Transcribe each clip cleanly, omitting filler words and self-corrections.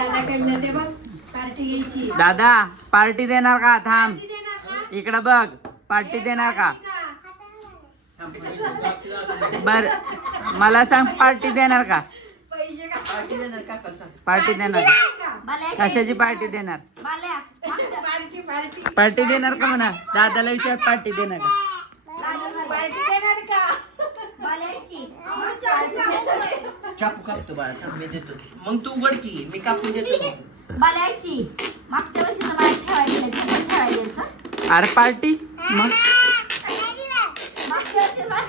दादाकडनं ते बघ पार्टी घ्यायची. दादा पार्टी देणार का? थांब पार्टी देणार का? इकडं बघ, पार्टी देणार का? बर मला सांग, पार्टी देणार का? पैसे का? पार्टी देणार का? कशाची पार्टी देणार? पार्टी पार्टी पार्टी देणार का म्हणा? दादाला विचार, पार्टी देणार का? पार्टी देणार का? चाकू कापतो बाळा, थांब, मी देतो. मग तू उघड की, मी कापून देतो. मागच्या वर्षी ठेवायचं. अरे पार्टी मग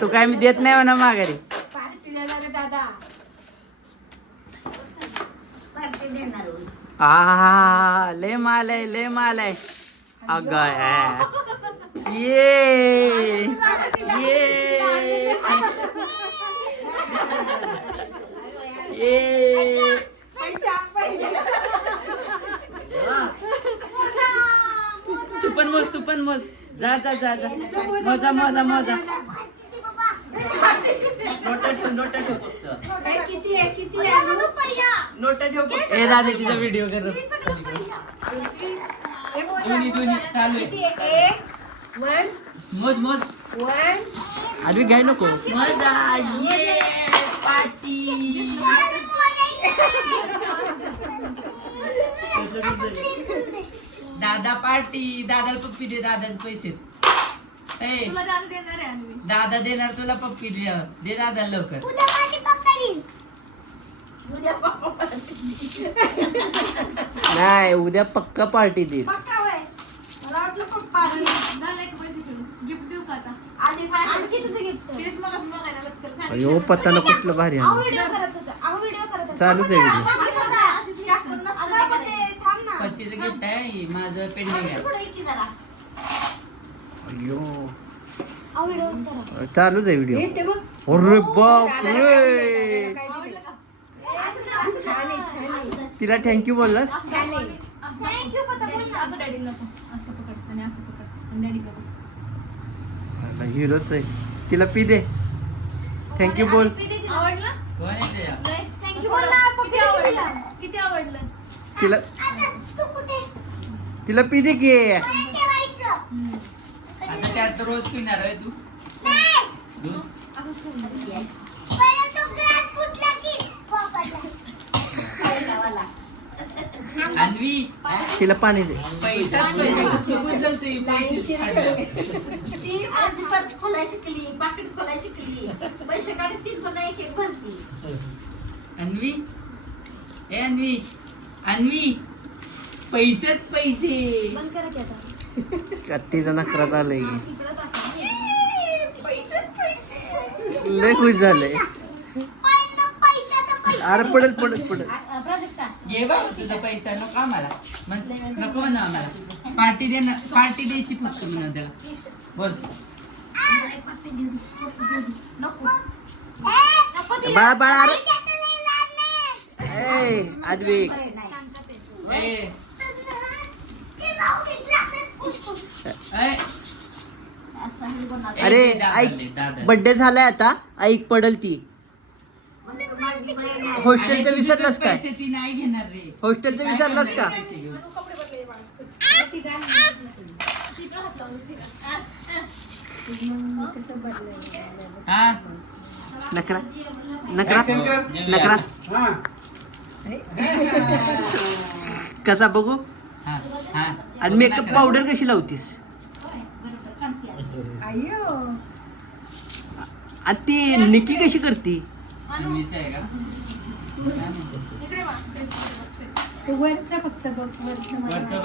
तू काय मी देत नाही म्हणा माघारी. पार्टी देणार दादा. पार्टी देणार होय. आ लय माल आहे, लय माल आहे. अगं ये ये तू पण मोज, तू पण मोज. जा जा जा जा, मोजा मोजा मोजा. नोटा ठेव, नोटा ठेव फक्त. हे किती आहे? किती आहे? नोटा ठेव फक्त. ए दादा तिचा व्हिडिओ कर. हे मोजा. दोन्ही दोन्ही चालू किती आहे. आहे? एक, वन, मोज मोज. वन. आधी घ्याय नको. मजा ये पार्टी. दादा पार्टी. दादाला पप्पी दे, दादाचे पैसे. ए, दादा देणार तुला पप्पी दे. दे दादाला लवकर. नाही उद्या पक्का पार्टी दे. पक्का होय. मला वाटलं पप्पा आधी आणखी तुझं गिफ्ट. अयो पत्ता कसलं भारी आहे. व्हिडिओ करत होता. चालूच आहे व्हिडिओ. थांब ना. पत्तीचं गिफ्ट आहे, माझं पेंडिंग आहे. पुढे की जरा. अयो व्हिडिओ करा. चालूच आहे व्हिडिओ. हे ते बघ. अरे बाप रे. छान आहे, छान आहे. तिला थँक्यू बोललास? छान आहे. थँक्यू पता हिरोच आहे. तिला पी दे. थँक्यू बोल. थँक्यू बोल ना. पप्पी आवडलं. किती आवडलं? तिला तू कुठे? तिला पी दे की. ठेवायचं. आता त्यात रोज पिणार आहे तू दूध? पहिला तो ग्लास फुटला की पप्पाचा. अन्वी तिला पाणी दे. पैसा ती आधी पर्स खोलाय शिकली, पाकिट खोलाय शिकली. पैसे काढत तीच बना एक एक भरती. अन्वी, ए अन्वी, अन्वी पैसेच पैसे. बंद करा की आता. कत्तीचा नकरात आलंय. इकडं टाका. लय खुश झालंय. पहिलं पैशाचं पैसे. अरे पडेल पडेल पडेल. प्राजक्ता. ये बाबा तुझा पैसा नको आम्हाला. नको म्हणा आम्हाला. पार्टी देणार, पार्टी द्यायची फक्त म्हणून त्याला बोल. नको. बाळा बाळा. अरे आद्विक. अरे ऐक, बर्थडे झालाय आता. ऐक पडल ती. हॉस्टेलचं विसरलास काय? ती नाही घेणार रे. हॉस्टेलचं विसरलास का? हा नकरा नकरा नकरा कसा बघू. आणि मेकअप पावडर कशी लावतीस? आणि ती निकी कशी करती? वरचं फक्त बघ, वरचं मला